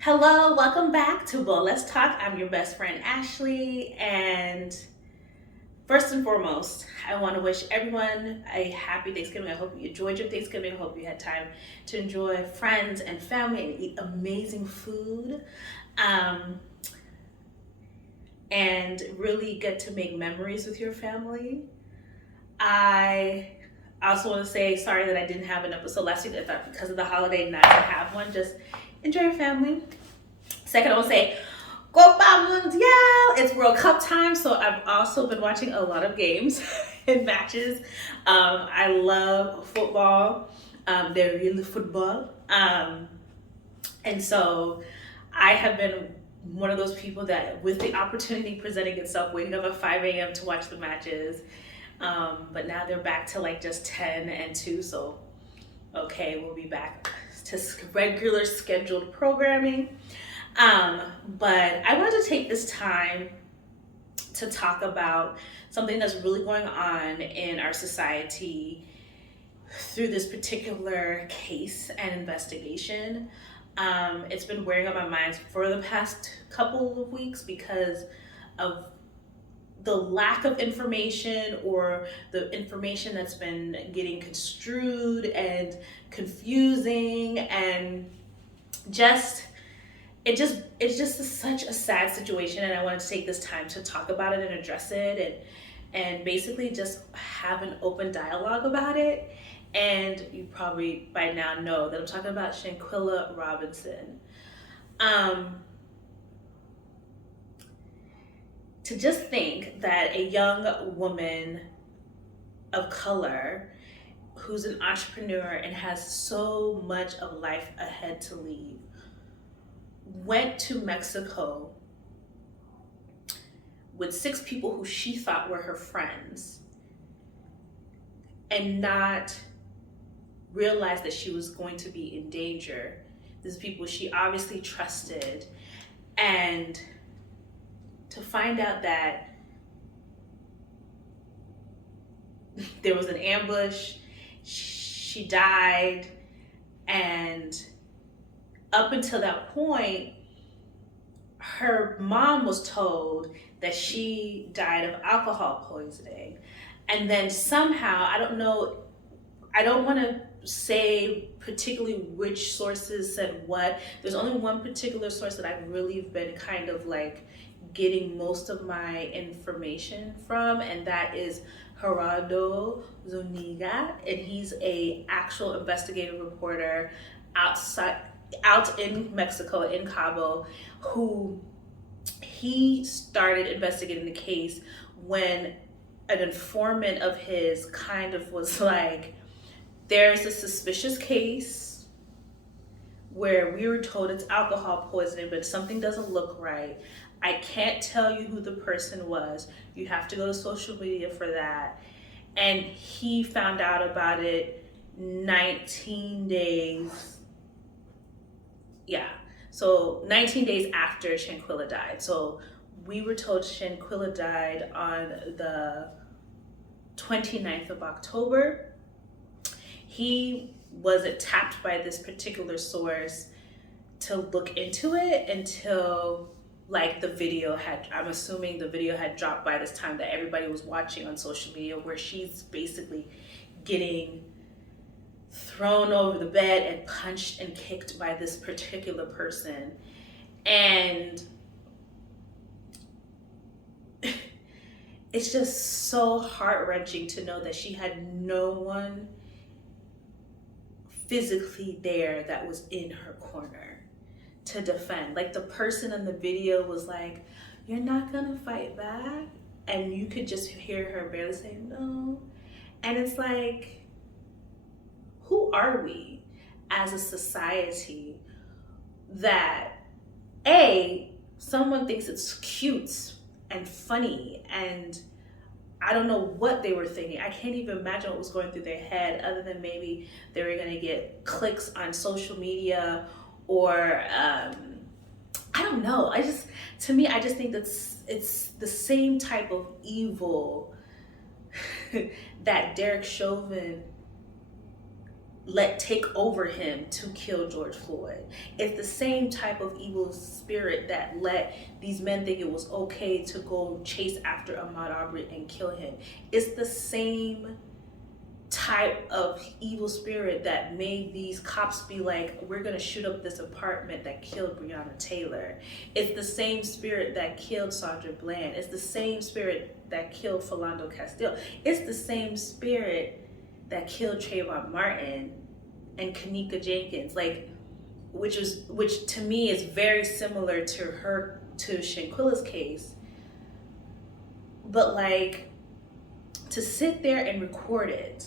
Hello, welcome back to Well Let's Talk. I'm your best friend Ashley, and first and foremost, I want to wish everyone a happy Thanksgiving. I hope you enjoyed your Thanksgiving. I hope you had time to enjoy friends and family and eat amazing food, um, and really get to make memories with your family. I also want to say sorry that I didn't have an episode last week. I thought because of the holiday not to have one. Just enjoy your family. Second, I want to say Copa Mundial. It's World Cup time, so I've also been watching a lot of games and matches. I love football. They're really football. And so I have been one of those people that, with the opportunity presenting itself, waking up at 5 a.m. to watch the matches. But now they're back to like just 10 and 2, so okay, we'll be back to regular scheduled programming. But I wanted to take this time to talk about something that's really going on in our society through this particular case and investigation. It's been wearing on my mind for the past couple of weeks because of the lack of information, or the information that's been getting construed and confusing, and it's just such a sad situation, and I wanted to take this time to talk about it and address it, and basically just have an open dialogue about it. And you probably by now know that I'm talking about Shanquella Robinson. To just think that a young woman of color who's an entrepreneur and has so much of life ahead to leave went to Mexico with 6 people who she thought were her friends and not realize that she was going to be in danger. These people she obviously trusted, and to find out that there was an ambush, she died, and up until that point, her mom was told that she died of alcohol poisoning. And then somehow, I don't know, I don't want to say particularly which sources said what. There's only one particular source that I've really been kind of like getting most of my information from, and that is Gerardo Zuniga, and he's a actual investigative reporter out in Mexico, in Cabo, who he started investigating the case when an informant of his kind of was like, there's a suspicious case where we were told it's alcohol poisoning, but something doesn't look right. I can't tell you who the person was. You have to go to social media for that. And he found out about it 19 days. Yeah. So 19 days after Shanquella died. So we were told Shanquella died on the 29th of October. He wasn't tapped by this particular source to look into it until like the video had, I'm assuming the video had dropped by this time that everybody was watching on social media, where she's basically getting thrown over the bed and punched and kicked by this particular person. And it's just so heart-wrenching to know that she had no one physically there that was in her corner to defend. Like, the person in the video was like, "You're not gonna fight back?" And you could just hear her barely saying no. And it's like, who are we as a society that someone thinks it's cute and funny, and I don't know what they were thinking. I can't even imagine what was going through their head, other than maybe they were gonna get clicks on social media, or I don't know. To me, I just think it's the same type of evil that Derek Chauvin let take over him to kill George Floyd. It's the same type of evil spirit that let these men think it was okay to go chase after Ahmaud Arbery and kill him. It's the same type of evil spirit that made these cops be like, we're gonna shoot up this apartment that killed Breonna Taylor. It's the same spirit that killed Sandra Bland. It's the same spirit that killed Philando Castile. It's the same spirit that killed Trayvon Martin and Kanika Jenkins, like, which to me is very similar to Shanquilla's case. But like, to sit there and record it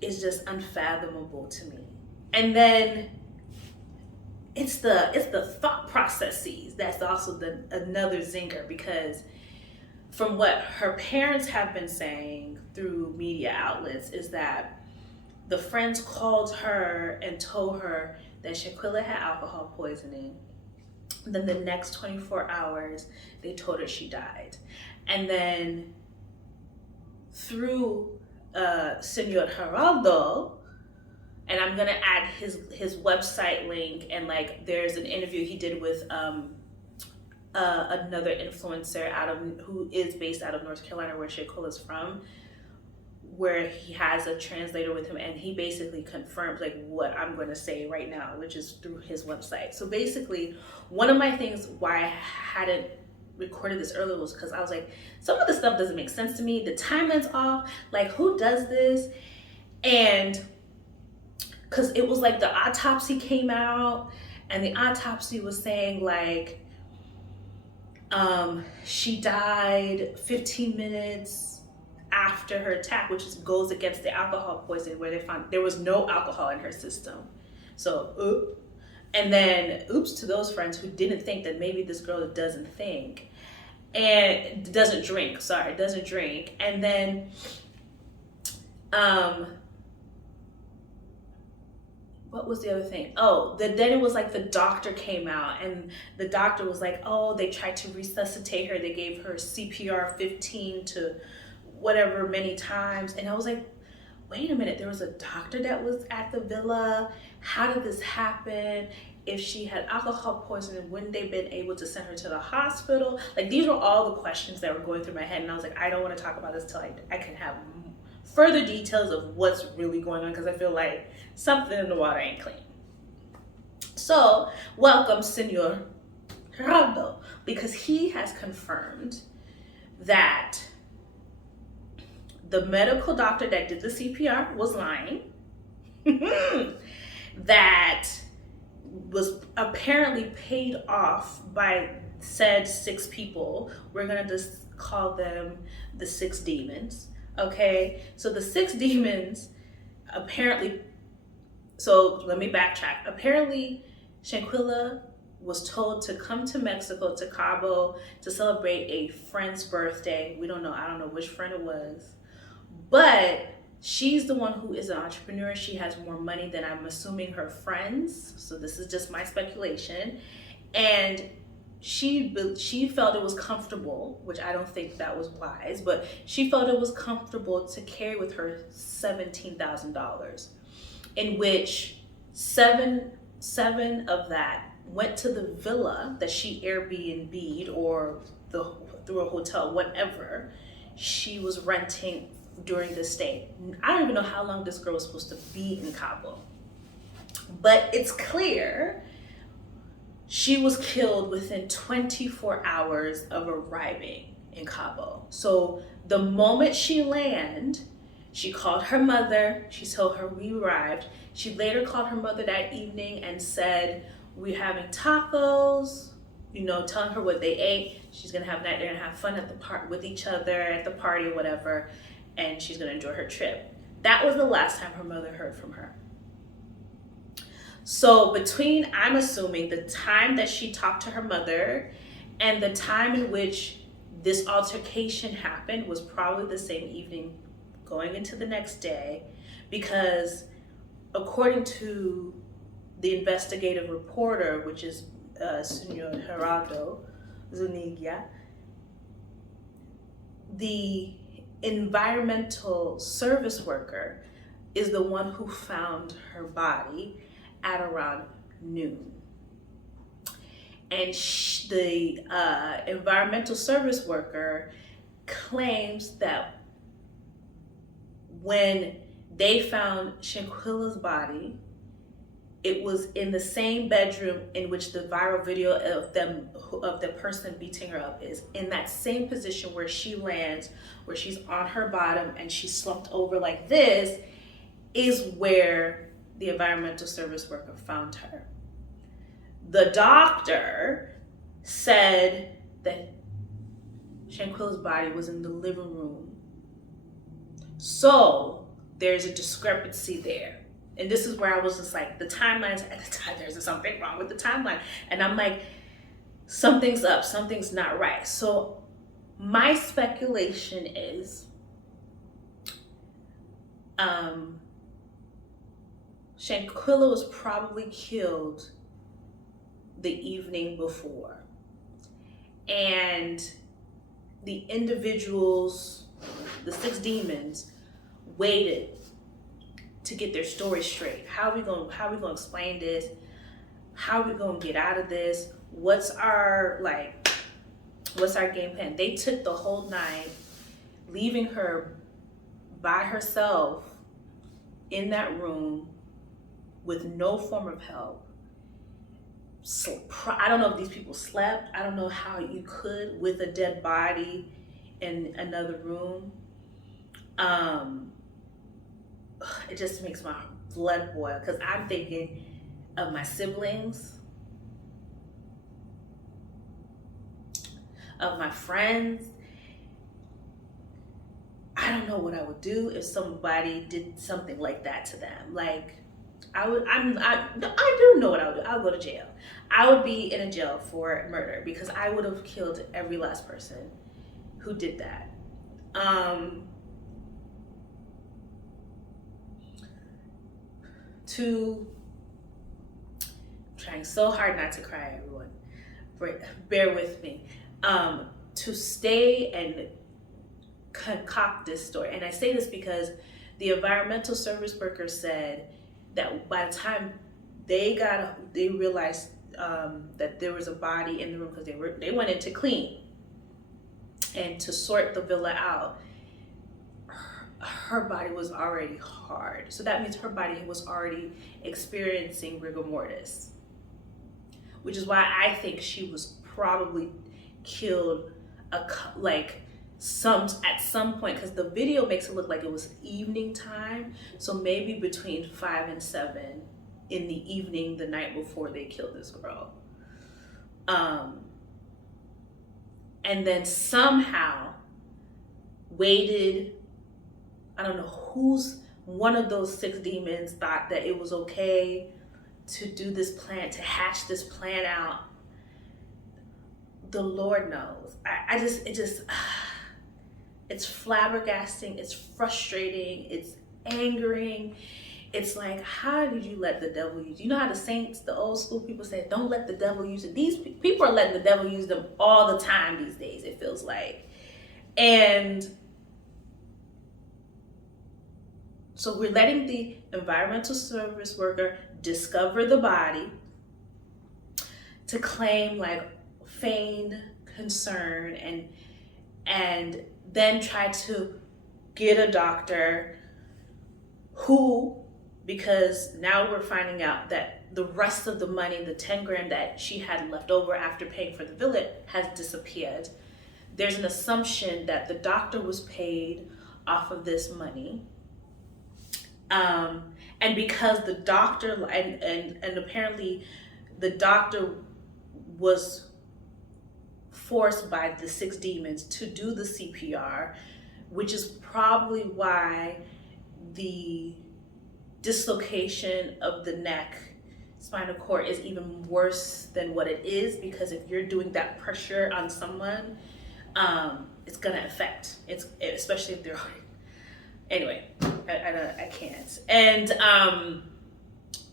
is just unfathomable to me. And then it's the thought processes that's also another zinger, because from what her parents have been saying through media outlets is that the friends called her and told her that Shanquilla had alcohol poisoning. Then the next 24 hours, they told her she died. And then through Senor Geraldo, and I'm gonna add his website link, and like there's an interview he did with another influencer who is based out of North Carolina, where Shanquilla's from, where he has a translator with him, and he basically confirms like what I'm going to say right now, which is through his website. So basically, one of my things why I hadn't recorded this earlier was because I was like, some of the stuff doesn't make sense to me. The timeline's off. Like, who does this? And because it was like the autopsy came out, and the autopsy was saying like, she died 15 minutes after her attack, which goes against the alcohol poisoning, where they found there was no alcohol in her system. So, and then oops to those friends who didn't think that maybe this girl doesn't think and doesn't drink. And then, what was the other thing? Oh, then it was like the doctor came out, and the doctor was like, oh, they tried to resuscitate her. They gave her CPR 15 to whatever many times. And I was like, wait a minute, there was a doctor that was at the villa. How did this happen? If she had alcohol poisoning, wouldn't they been able to send her to the hospital? Like, these were all the questions that were going through my head. And I was like, I don't want to talk about this till I can have further details of what's really going on, because I feel like something in the water ain't clean. So, welcome Senor Geraldo, because he has confirmed that the medical doctor that did the CPR was lying, that was apparently paid off by said 6 people. We're gonna just call them the 6 demons. Okay, so the 6 demons apparently, so let me backtrack. Apparently, Shanquilla was told to come to Mexico, to Cabo, to celebrate a friend's birthday. We don't know, I don't know which friend it was. But she's the one who is an entrepreneur. She has more money than, I'm assuming, her friends. So this is just my speculation. And she felt it was comfortable, which I don't think that was wise, but she felt it was comfortable to carry with her $17,000, in which seven of that went to the villa that she Airbnb'd or through a hotel, whatever she was renting during this stay. I don't even know how long this girl was supposed to be in Cabo, but it's clear she was killed within 24 hours of arriving in Cabo. So the moment she landed, she called her mother. She told her we arrived. She later called her mother that evening and said, we're having tacos, telling her what they ate. She's gonna have that. They're gonna have fun at the park with each other at the party or whatever, and she's gonna enjoy her trip. That was the last time her mother heard from her. So between, I'm assuming, the time that she talked to her mother and the time in which this altercation happened was probably the same evening going into the next day, because according to the investigative reporter, which is Senor Geraldo Zuniga, the environmental service worker is the one who found her body at around noon. And the environmental service worker claims that when they found Shanquilla's body, it was in the same bedroom in which the viral video of the person beating her up is. In that same position where she lands, where she's on her bottom and she's slumped over like this, is where the environmental service worker found her. The doctor said that Shanquilla's body was in the living room. So there's a discrepancy there. And this is where I was just like, the timelines at the time, there's something wrong with the timeline. And I'm like, something's up, something's not right. So my speculation is Shanquilla was probably killed the evening before. And the individuals, the 6 demons, waited to get their story straight. How are we gonna explain this? How are we gonna get out of this? What's our game plan? They took the whole night, leaving her by herself in that room with no form of help. I don't know if these people slept. I don't know how you could with a dead body in another room. It just makes my blood boil because I'm thinking of my siblings, of my friends. I don't know what I would do if somebody did something like that to them. Like, I do know what I would do. I would go to jail. I would be in a jail for murder because I would have killed every last person who did that. Trying so hard not to cry, everyone. Bear with me. To stay and concoct this story. And I say this because the environmental service worker said that by the time they realized that there was a body in the room, because they went in to clean and to sort the villa out, her body was already hard. So that means her body was already experiencing rigor mortis, which is why I think she was probably killed at some point, because the video makes it look like it was evening time. So maybe between 5 and 7 in the evening, the night before they killed this girl. And then somehow waited. I don't know one of those 6 demons thought that it was okay to do this plan, to hatch this plan out. The Lord knows. It's flabbergasting, it's frustrating, it's angering. It's like, how did you let the devil use you? You know how the saints, the old school people say, don't let the devil use it. These people are letting the devil use them all the time these days, it feels like. And so we're letting the environmental service worker discover the body to claim like feigned concern and then try to get a doctor who, because now we're finding out that the rest of the money, the 10 grand that she had left over after paying for the villa, has disappeared. There's an assumption that the doctor was paid off of this money. And because the doctor, and apparently the doctor was forced by the 6 demons to do the CPR, which is probably why the dislocation of the neck spinal cord is even worse than what it is, because if you're doing that pressure on someone, it's gonna affect, especially if they're, anyway, I can't. And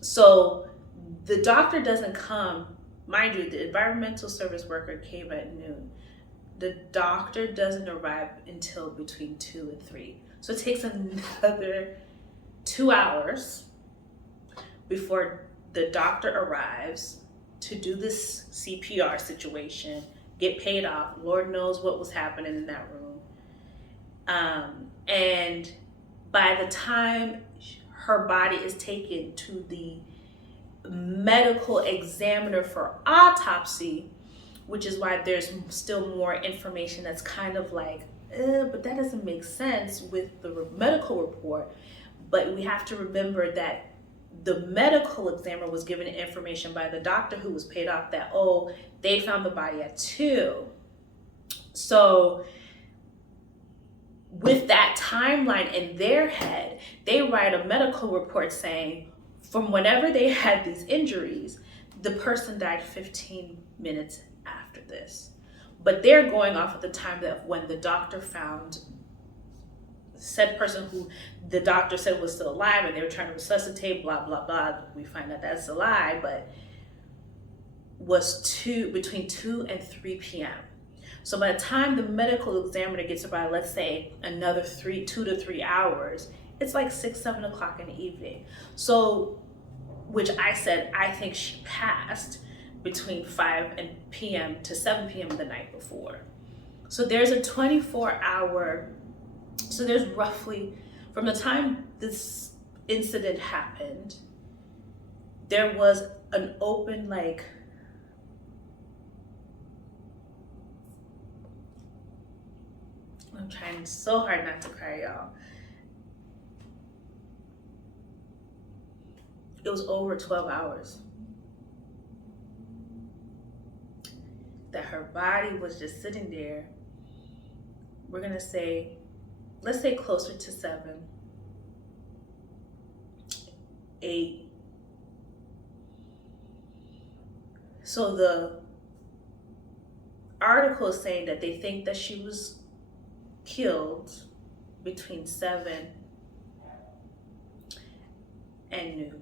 so the doctor doesn't come. Mind you, the environmental service worker came at noon. The doctor doesn't arrive until between 2 and 3. So it takes another 2 hours before the doctor arrives to do this CPR situation, get paid off. Lord knows what was happening in that room. And by the time her body is taken to the medical examiner for autopsy, which is why there's still more information that's kind of like, but that doesn't make sense with the medical report. But we have to remember that the medical examiner was given information by the doctor who was paid off that, oh, they found the body at 2. So with that timeline in their head, they write a medical report saying from whenever they had these injuries, the person died 15 minutes after this. But they're going off at the time that when the doctor found said person who the doctor said was still alive and they were trying to resuscitate, blah, blah, blah. We find out that's a lie, but was between 2 and 3 p.m. So by the time the medical examiner gets about, let's say, another 2 to 3 hours, it's like 6, 7 o'clock in the evening. So, which I said, I think she passed between 5 p.m. to 7 p.m. the night before. So there's a 24-hour, so there's roughly, from the time this incident happened, there was an open, like, I'm trying so hard not to cry, y'all. It was over 12 hours that her body was just sitting there. We're gonna say, let's say closer to 7, 8. So the article is saying that they think that she was killed between 7 and noon.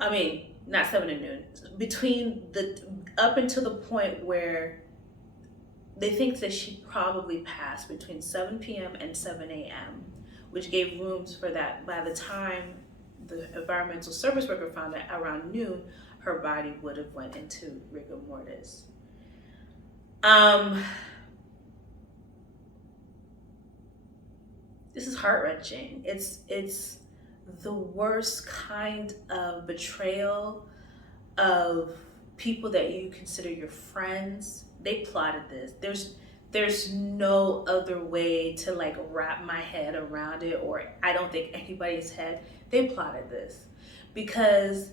I mean, not 7 and noon. Up until the point where they think that she probably passed between 7 p.m. and 7 a.m., which gave rooms for that. By the time the environmental service worker found it around noon, her body would have went into rigor mortis. This is heart-wrenching. It's the worst kind of betrayal of people that you consider your friends. They plotted this. There's no other way to like wrap my head around it, or I don't think anybody's head. They plotted this because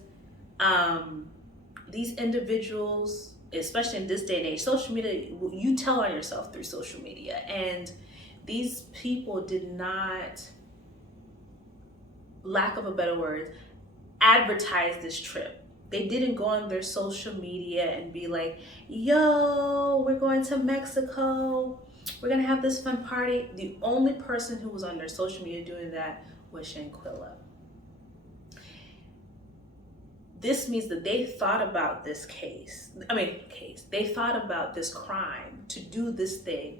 these individuals, especially in this day and age, social media, you tell on yourself through social media. And these people did not, lack of a better word, advertise this trip. They didn't go on their social media and be like, yo, we're going to Mexico. We're gonna have this fun party. The only person who was on their social media doing that was Shanquella. This means that they thought about this they thought about this crime, to do this thing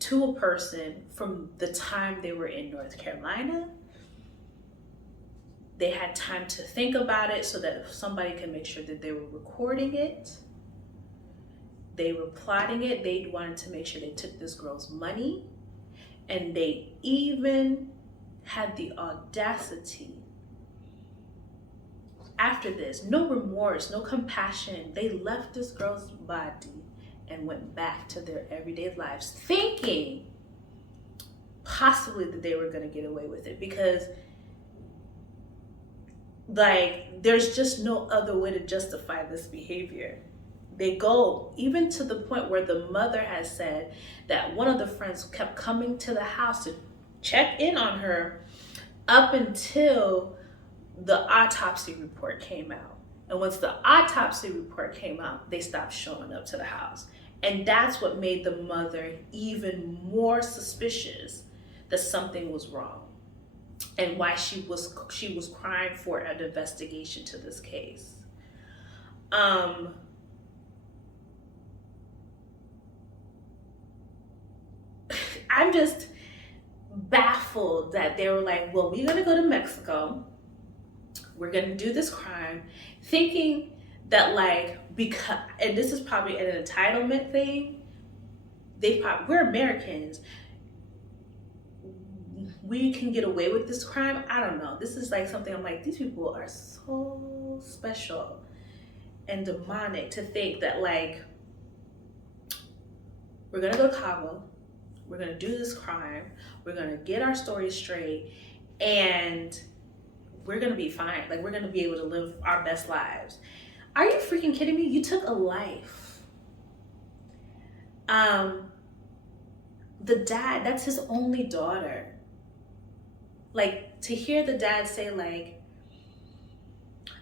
to a person from the time they were in North Carolina. They had time to think about it so that if somebody can make sure that they were recording it, they were plotting it. They wanted to make sure they took this girl's money, and they even had the audacity after this, no remorse, no compassion. They left this girl's body and went back to their everyday lives, thinking possibly that they were going to get away with it, because like there's just no other way to justify this behavior. They go even to the point where the mother has said that one of the friends kept coming to the house to check in on her up until the autopsy report came out. And once the autopsy report came out, they stopped showing up to the house. And that's what made the mother even more suspicious that something was wrong, and why she was crying for an investigation to this case. I'm just baffled that they were like, well, we're gonna go to Mexico, we're gonna do this crime, thinking that like, because, and this is probably an entitlement thing, we're Americans, we can get away with this crime. I don't know. This is like something I'm like, these people are so special and demonic to think that like, we're gonna go to Cabo, we're gonna do this crime, we're gonna get our story straight, and we're gonna be fine. Like, we're gonna be able to live our best lives. Are you freaking kidding me? You took a life. The dad, that's his only daughter. Like, to hear the dad say like,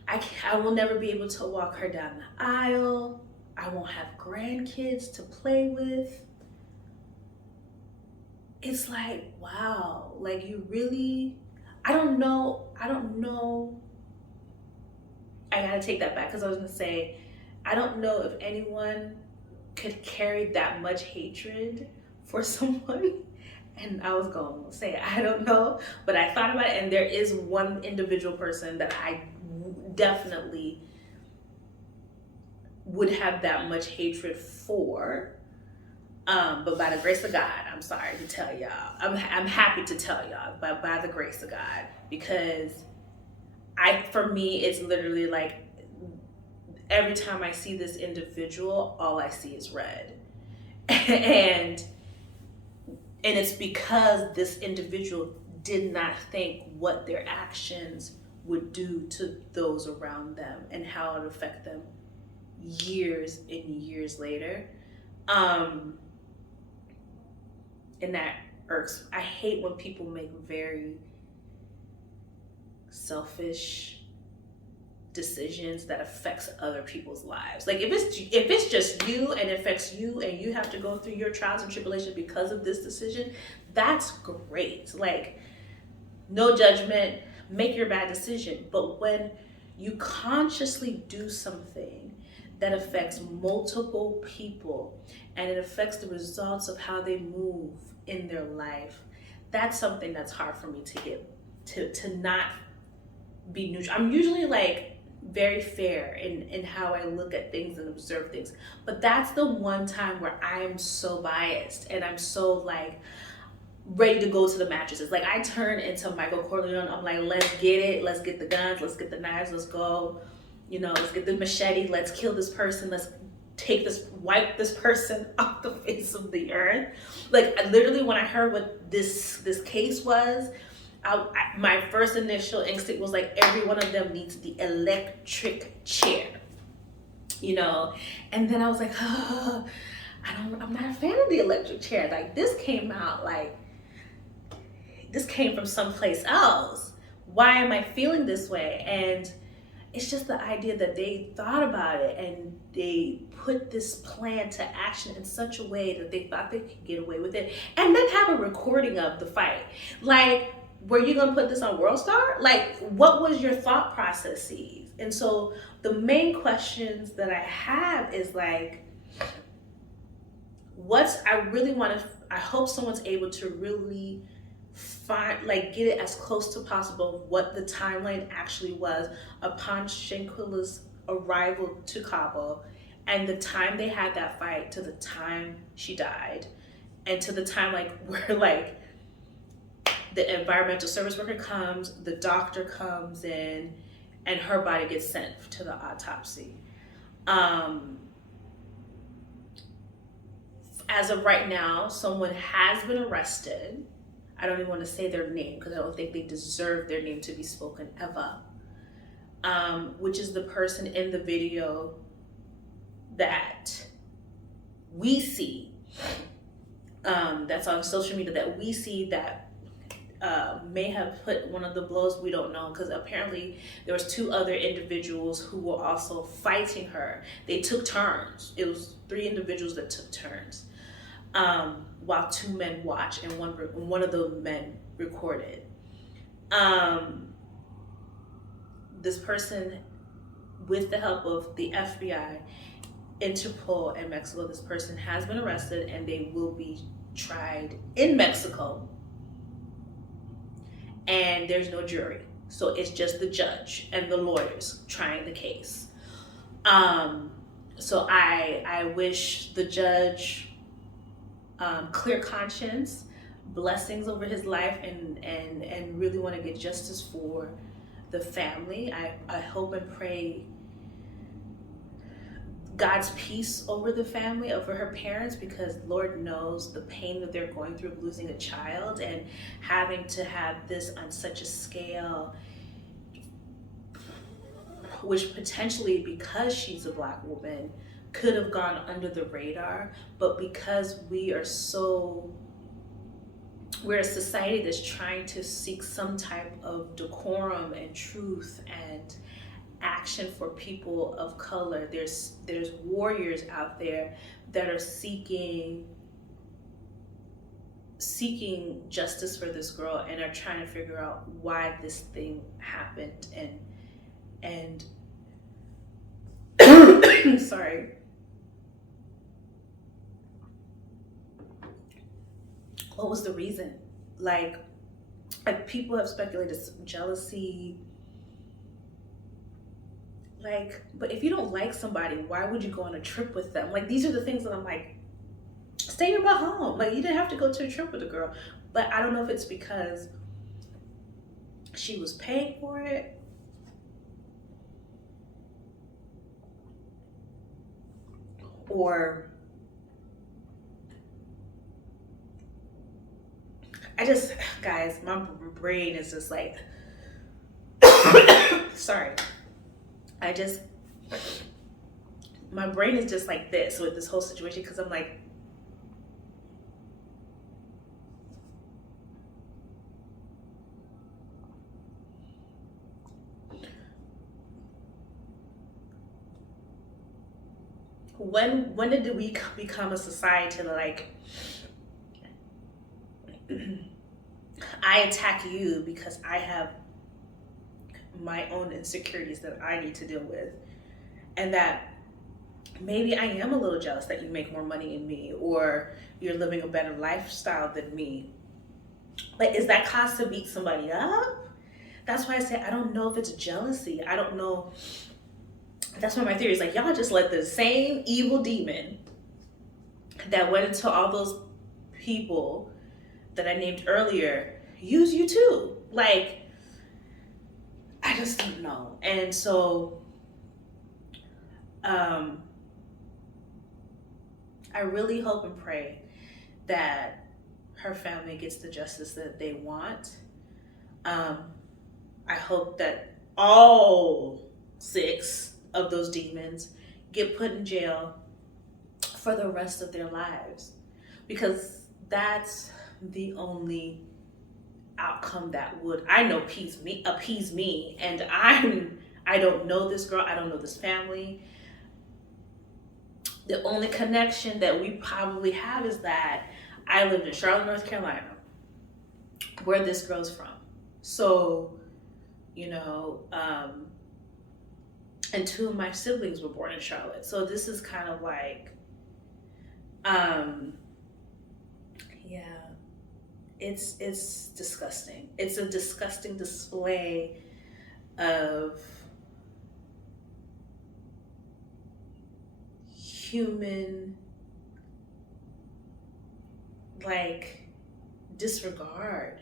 I will never be able to walk her down the aisle, I won't have grandkids to play with. It's like, wow, like you really, I don't know. I gotta take that back, because I was gonna say, I don't know if anyone could carry that much hatred for someone. And I was going to say, I don't know, but I thought about it, and there is one individual person that I definitely would have that much hatred for. But by the grace of God, I'm sorry to tell y'all, I'm happy to tell y'all, but by the grace of God, because for me, it's literally like, every time I see this individual, all I see is red. and it's because this individual did not think what their actions would do to those around them and how it would affect them years and years later. And that irks. I hate when people make very selfish decisions that affects other people's lives. Like, if it's just you and it affects you and you have to go through your trials and tribulations because of this decision, that's great. Like, no judgment, make your bad decision. But when you consciously do something that affects multiple people and it affects the results of how they move in their life, that's something that's hard for me to not be neutral. I'm usually like very fair in how I look at things and observe things, but that's the one time where I'm so biased and I'm so like ready to go to the mattresses. Like, I turn into Michael Corleone. I'm like, let's get it, let's get the guns, let's get the knives, let's go, let's get the machete, let's kill this person, let's wipe this person off the face of the earth. Like, literally, when I heard what this case was, my first initial instinct was like, every one of them needs the electric chair, and then I was like, oh, I'm not a fan of the electric chair. Like, this came from someplace else. Why am I feeling this way? And it's just the idea that they thought about it and they put this plan to action in such a way that they thought they could get away with it, and then have a recording of the fight. Like, were you gonna put this on WorldStar? Like, what was your thought processes? And so the main questions that I have is like, I hope someone's able to really get it as close to possible of what the timeline actually was upon Shanquilla's arrival to Cabo, and the time they had that fight to the time she died, and to the time where the environmental service worker comes, the doctor comes in, and her body gets sent to the autopsy. As of right now, someone has been arrested. I don't even want to say their name because I don't think they deserve their name to be spoken ever. Which is the person in the video that we see, that's on social media, that we see that may have put one of the blows. We don't know, because apparently there was 2 other individuals who were also fighting her. They took turns. It was 3 individuals that took turns. While 2 men watched and one of the men recorded. This person, with the help of the FBI, Interpol, and Mexico, this person has been arrested and they will be tried in Mexico and there's no jury. So it's just the judge and the lawyers trying the case. So I wish the judge clear conscience, blessings over his life, and really want to get justice for the family. I hope and pray God's peace over the family, over her parents, because Lord knows the pain that they're going through of losing a child and having to have this on such a scale, which potentially, because she's a Black woman, could have gone under the radar. But because we're a society that's trying to seek some type of decorum and truth and action for people of color, there's warriors out there that are seeking justice for this girl and are trying to figure out why this thing happened. And sorry, what was the reason? Like people have speculated jealousy. Like, but if you don't like somebody, why would you go on a trip with them? Like, these are the things that I'm like, stay your butt home. Like, you didn't have to go to a trip with a girl. But I don't know if it's because she was paying for it, or guys, my brain is just like, sorry. My brain is just like this with this whole situation, because I'm like, when did we become a society that, like, I attack you because I have my own insecurities that I need to deal with, and that maybe I am a little jealous that you make more money than me, or you're living a better lifestyle than me. But is that cause to beat somebody up? That's why I say I don't know if it's jealousy. I don't know. That's why my theory is like, y'all just let the same evil demon that went into all those people that I named earlier use you too. Like, I just don't know. And so I really hope and pray that her family gets the justice that they want. I hope that all 6 of those demons get put in jail for the rest of their lives, because that's the only outcome that would, I know, appease me. And I don't know this girl, I don't know this family. The only connection that we probably have is that I lived in Charlotte, North Carolina, where this girl's from. So, and 2 of my siblings were born in Charlotte. So this is kind of like, yeah, it's disgusting. It's a disgusting display of human, like, disregard,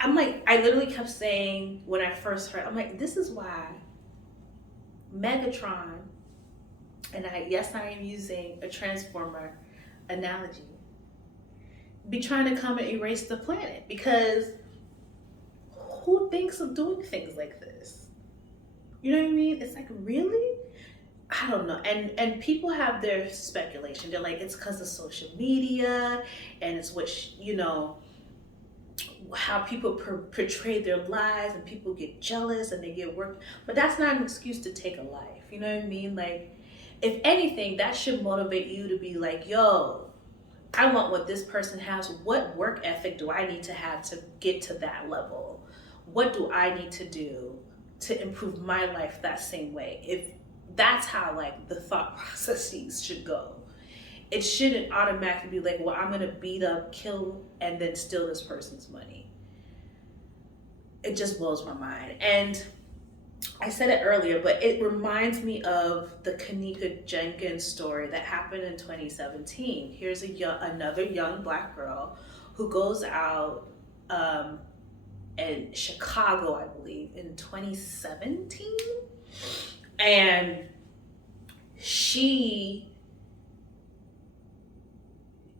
I'm like, I literally kept saying when I first heard, I'm like, this is why Megatron, and I am using a Transformer analogy, be trying to come and erase the planet, because who thinks of doing things like this? You know what I mean? It's like, really? I don't know. And people have their speculation. They're like, it's because of social media, and it's what, how people portray their lives, and people get jealous and they get worked. But that's not an excuse to take a life. You know what I mean? Like, if anything, that should motivate you to be like, yo, I want what this person has. What work ethic do I need to have to get to that level? What do I need to do to improve my life that same way? If that's how, like, the thought processes should go. It shouldn't automatically be like, well, I'm gonna beat up, kill, and then steal this person's money. it just blows my mind. And I said it earlier, but it reminds me of the Kenneka Jenkins story that happened in 2017. Here's another young Black girl who goes out in Chicago, I believe, in 2017, and she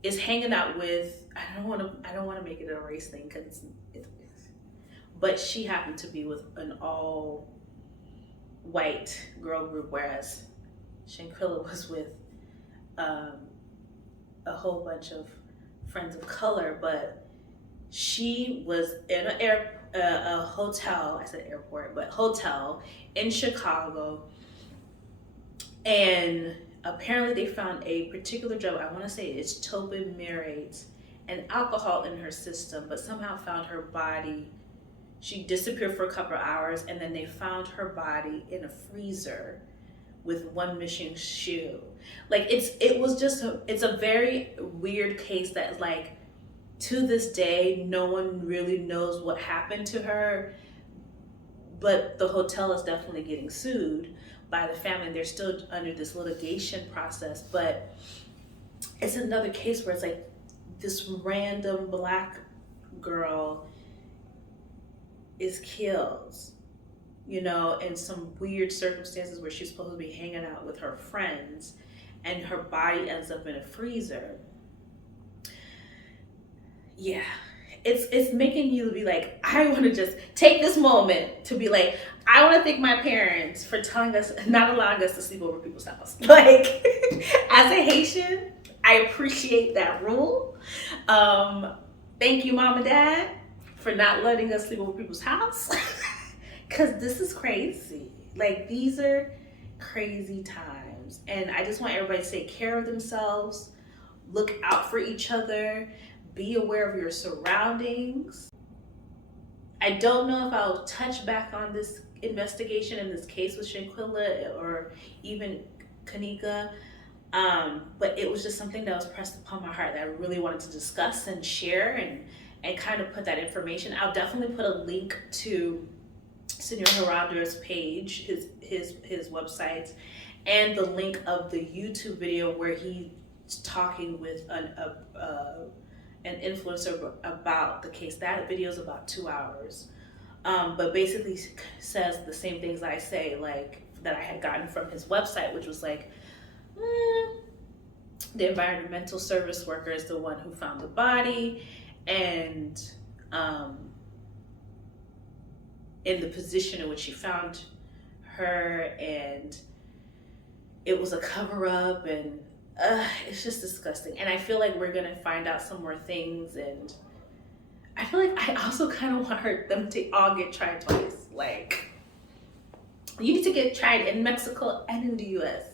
is hanging out with, I don't want to make it a race thing because but she happened to be with an all white girl group, whereas Shanquella was with a whole bunch of friends of color. But she was in a hotel, I said airport, but hotel in Chicago, and apparently they found a particular drug, I want to say it's topiramate, and alcohol in her system, but somehow found her body. She disappeared for a couple of hours, and then they found her body in a freezer with one missing shoe. Like it's a very weird case that, like, to this day no one really knows what happened to her, but the hotel is definitely getting sued by the family. They're still under this litigation process, but it's another case where it's like this random Black girl is killed, you know, in some weird circumstances where she's supposed to be hanging out with her friends, and her body ends up in a freezer. Yeah, it's making you be like, I want to just take this moment to be like, I want to thank my parents for telling us, not allowing us to sleep over people's house. Like, as a Haitian, I appreciate that rule. Thank you, Mom and Dad, for not letting us sleep over people's house. Because this is crazy. Like, these are crazy times. And I just want everybody to take care of themselves, look out for each other, be aware of your surroundings. I don't know if I'll touch back on this investigation in this case with Shanquella or even Kenneka, but it was just something that was pressed upon my heart that I really wanted to discuss and share and kind of put that information. I'll definitely put a link to Senor Geraldo's page, his website, and the link of the YouTube video where he's talking with an influencer about the case. That video is about 2 hours, but basically says the same things I say, like that I had gotten from his website, which was like, the environmental service worker is the one who found the body, and in the position in which she found her, and it was a cover-up, and it's just disgusting. And I feel like we're gonna find out some more things, and I feel like I also kind of want them to all get tried twice. Like, you need to get tried in Mexico and in the US.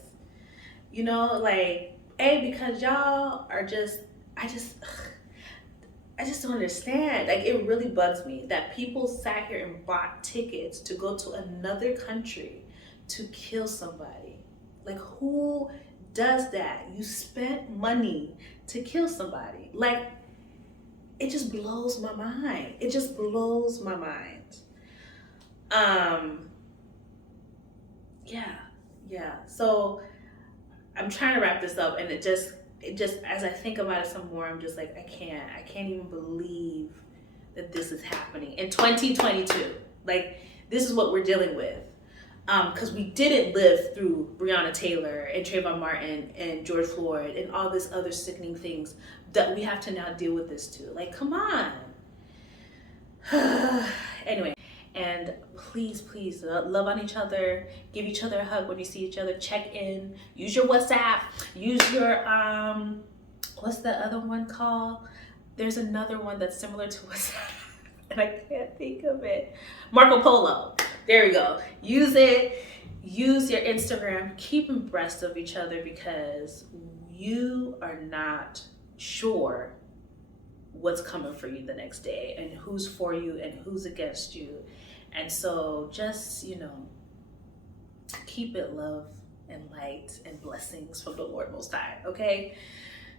You know, like, because y'all are just, I just don't understand. Like, it really bugs me that people sat here and bought tickets to go to another country to kill somebody. Like, who does that? You spent money to kill somebody. Like, it just blows my mind. It just blows my mind. Yeah. So I'm trying to wrap this up, and it just as I think about it some more, I'm just like, I can't even believe that this is happening in 2022. Like, this is what we're dealing with. Because we didn't live through Breonna Taylor and Trayvon Martin and George Floyd and all this other sickening things that we have to now deal with this too. Like, come on. Anyway, and please love on each other, give each other a hug when you see each other, check in, use your WhatsApp, use your what's the other one called? There's another one that's similar to WhatsApp and I can't think of it. Marco Polo. There we go. Use it. Use your Instagram. Keep abreast of each other, because you are not sure what's coming for you the next day and who's for you and who's against you. And so just, keep it love and light and blessings from the Lord Most High, okay?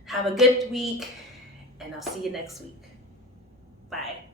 Have a good week, and I'll see you next week. Bye.